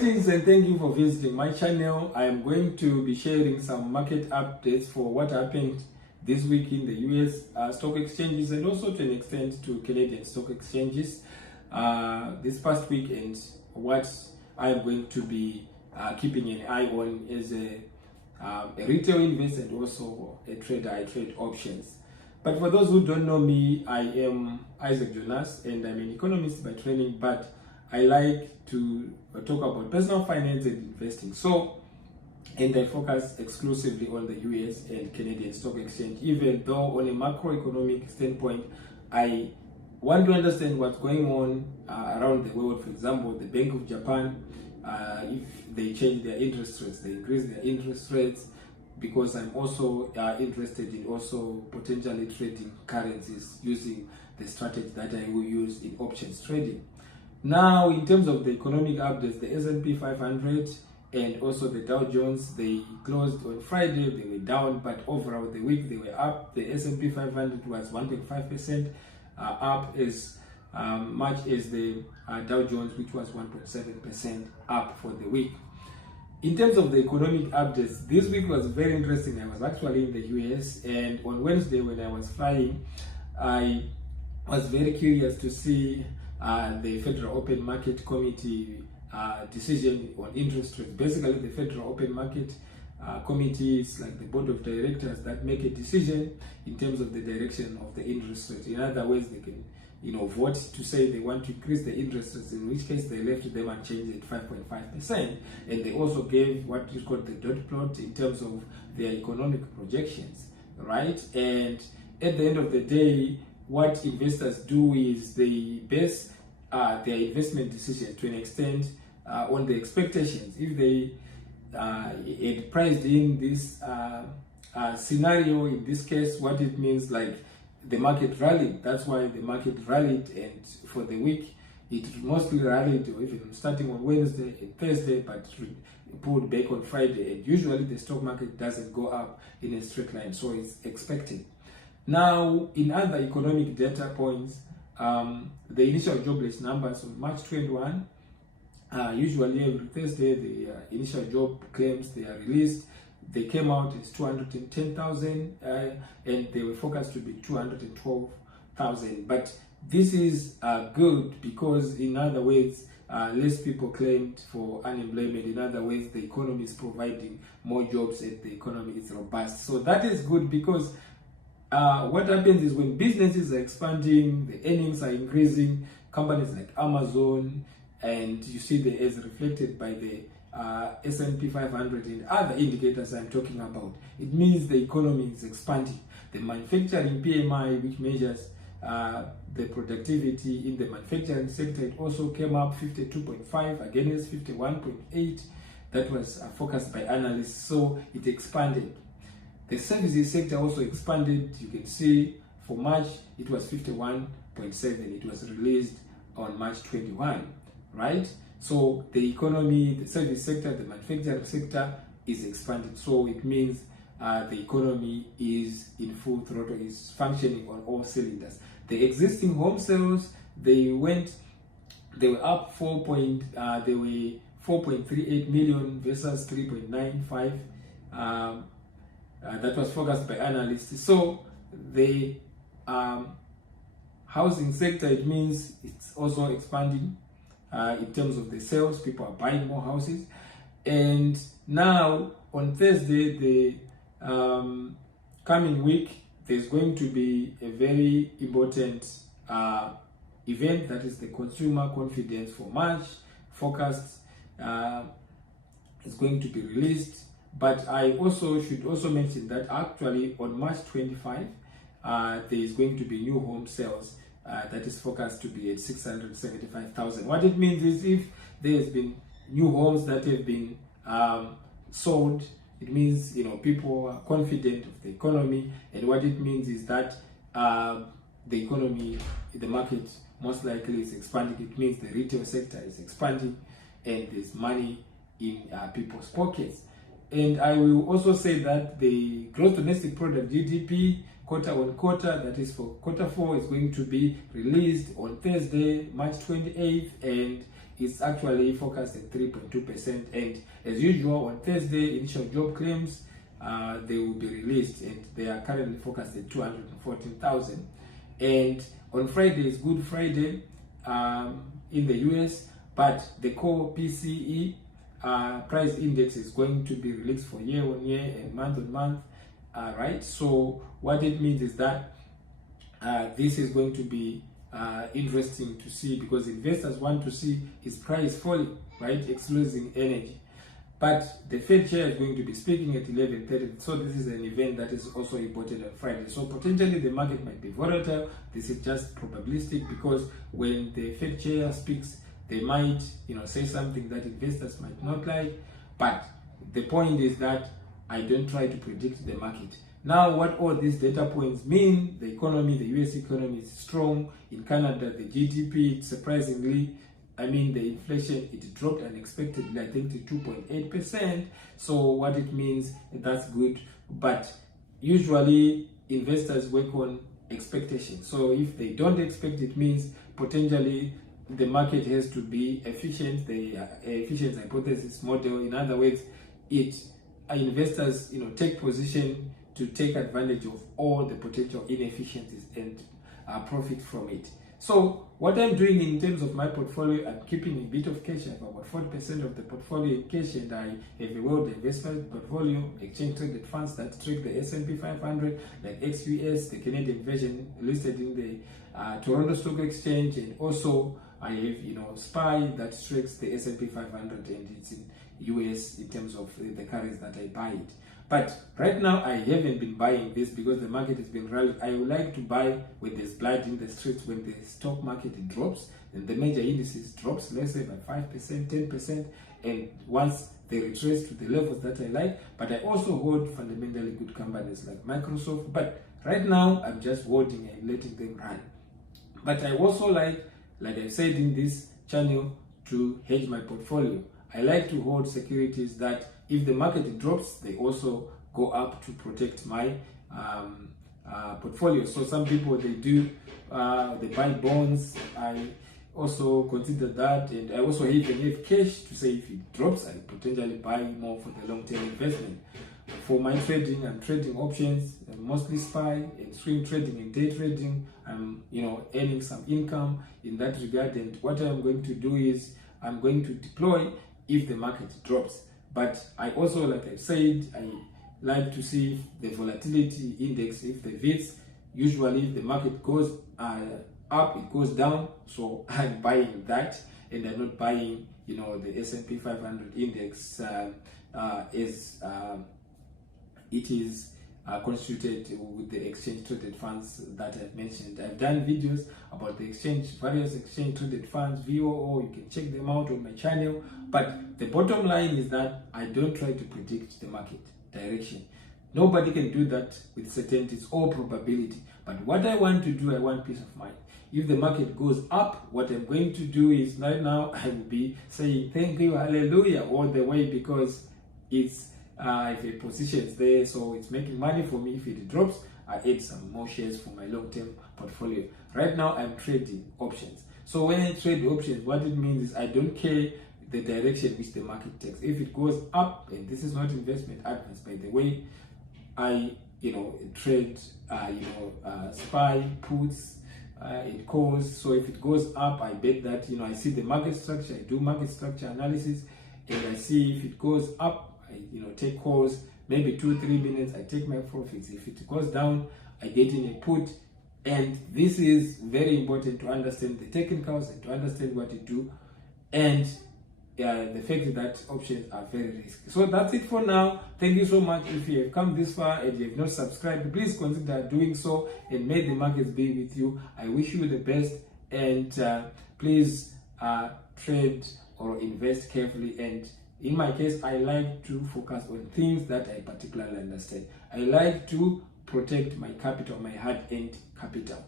Greetings and thank you for visiting my channel. I am going to be sharing some market updates for what happened this week in the US stock exchanges and also to an extent to Canadian stock exchanges this past week, and what I'm going to be keeping an eye on as a retail investor and also a trader. I trade options. But for those who don't know me, I am Isaac Jonas and I'm an economist by training, but I like to talk about personal finance and investing. And I focus exclusively on the US and Canadian stock exchange, even though on a macroeconomic standpoint, I want to understand what's going on around the world. For example, the Bank of Japan, if they change their interest rates, they increase their interest rates, because I'm also interested in also potentially trading currencies using the strategy that I will use in options trading. Now, in terms of the economic updates, the S&P 500 and also the Dow Jones, they closed on Friday, they were down, but overall the week they were up. The S&P 500 was 1.5% up, as much as the Dow Jones, which was 1.7% up for the week. In terms of the economic updates, this week was very interesting. I was actually in the US, and on Wednesday when I was flying, I was very curious to see the Federal Open Market Committee decision on interest rates. Basically, the Federal Open Market Committee is like the board of directors that make a decision in terms of the direction of the interest rate. In other words, they can vote to say they want to increase the interest rates, in which case they left them unchanged at 5.5%. And they also gave what is called the dot plot in terms of their economic projections, right? And at the end of the day, what investors do is they base their investment decision to an extent on the expectations. If they had priced in this scenario, in this case, what it means, like the market rallied. That's why the market rallied, and for the week it mostly rallied, or even starting on Wednesday and Thursday, but pulled back on Friday. And usually the stock market doesn't go up in a straight line, so it's expected. Now, in other economic data points, the initial jobless numbers on March 21, usually every Thursday, the initial job claims, they are released. They came out as 210,000 and they were forecast to be 212,000. But this is good because, in other words, less people claimed for unemployment. In other words, the economy is providing more jobs and the economy is robust. So that is good, because what happens is when businesses are expanding, the earnings are increasing, companies like Amazon, and you see the as reflected by the S&P 500 and other indicators I'm talking about, it means the economy is expanding. The manufacturing PMI, which measures the productivity in the manufacturing sector, it also came up 52.5 against 51.8 that was forecast by analysts, so it expanded. The services sector also expanded. You can see for March it was 51.7. It was released on March 21, right? So the economy, the service sector, the manufacturing sector is expanding. So it means the economy is in full throttle, is functioning on all cylinders. The existing home sales, they were up 4.38 million versus 3.95. That was forecast by analysts. So the housing sector, it means it's also expanding. In terms of the sales, people are buying more houses. And now on Thursday, the coming week, there's going to be a very important event, that is the consumer confidence for March forecast is going to be released. But I should also mention that actually on March 25, there is going to be new home sales that is forecast to be at 675,000. What it means is, if there has been new homes that have been sold, it means people are confident of the economy, and what it means is that the economy, the market most likely is expanding. It means the retail sector is expanding and there's money in people's pockets. And I will also say that the gross domestic product GDP quarter on quarter, that is for quarter 4, is going to be released on Thursday, March 28th, and it's actually forecast at 3.2%. And as usual, on Thursday, initial job claims they will be released, and they are currently forecast at 214,000. And on Friday is Good Friday in the US, but the core PCE price index is going to be released for year on year and month on month, right? So what it means is that this is going to be interesting to see, because investors want to see is price falling, right, excluding energy. But the Fed chair is going to be speaking at 11:30, so this is an event that is also important on Friday. So potentially the market might be volatile. This is just probabilistic, because when the Fed chair speaks, they might, say something that investors might not like. But the point is that I don't try to predict the market. Now, what all these data points mean: the economy, the US economy is strong. In Canada, the GDP, surprisingly, the inflation, it dropped unexpectedly, I think, to 2.8%. So what it means, that's good. But usually investors work on expectations. So if they don't expect, it means potentially the market has to be efficient, the efficiency hypothesis model. In other words, investors take position to take advantage of all the potential inefficiencies and profit from it. So what I'm doing in terms of my portfolio, I'm keeping a bit of cash. I have about 40% of the portfolio in cash, and I have a well-diversified portfolio, exchange-traded funds that track the S&P 500, like XUS, the Canadian version listed in the Toronto Stock Exchange, and also I have, SPY that tracks the S&P 500, and it's in US in terms of the currency that I buy it. But right now, I haven't been buying this because the market has been rallying. I would like to buy when there's blood in the streets, when the stock market drops and the major indices drops, let's say by 5%, 10%, and once they retrace to the levels that I like. But I also hold fundamentally good companies like Microsoft. But right now, I'm just holding and letting them run. But I also like I said in this channel, to hedge my portfolio. I like to hold securities that if the market drops, they also go up to protect my portfolio. So some people, they buy bonds. I also consider that, and I also even have cash to say if it drops, I potentially buy more for the long-term investment. For my trading, I'm trading options, mostly SPY and swing trading and day trading. I'm earning some income in that regard, and what I'm going to do is I'm going to deploy if the market drops. But I also, like I said, I like to see the volatility index, if the VIX, usually if the market goes up, it goes down. So I'm buying that, and I'm not buying, the S&P 500 index as it is constituted with the exchange traded funds that I've mentioned. I've done videos about the various exchange traded funds, VOO. You can check them out on my channel. But the bottom line is that I don't try to predict the market direction. Nobody can do that with certainty. It's all probability. But what I want to do, I want peace of mind. If the market goes up, what I'm going to do is right now I will be saying thank you, hallelujah, all the way, because it's I have positions there, so it's making money for me. If it drops, I add some more shares for my long-term portfolio. Right now, I'm trading options. So when I trade options, what it means is I don't care the direction which the market takes. If it goes up, and this is not investment advice, by the way, I trade SPY puts and calls. So if it goes up, I bet that I see the market structure. I do market structure analysis, and I see if it goes up, I take calls, maybe 2-3 minutes, I take my profits. If it goes down, I get in a put. And this is very important to understand the technicals and to understand what you do, and the fact that options are very risky. So that's it for now. Thank you so much. If you have come this far and you have not subscribed, please consider doing so, and may the markets be with you. I wish you the best, and please trade or invest carefully. And in my case, I like to focus on things that I particularly understand. I like to protect my capital, my hard-earned capital.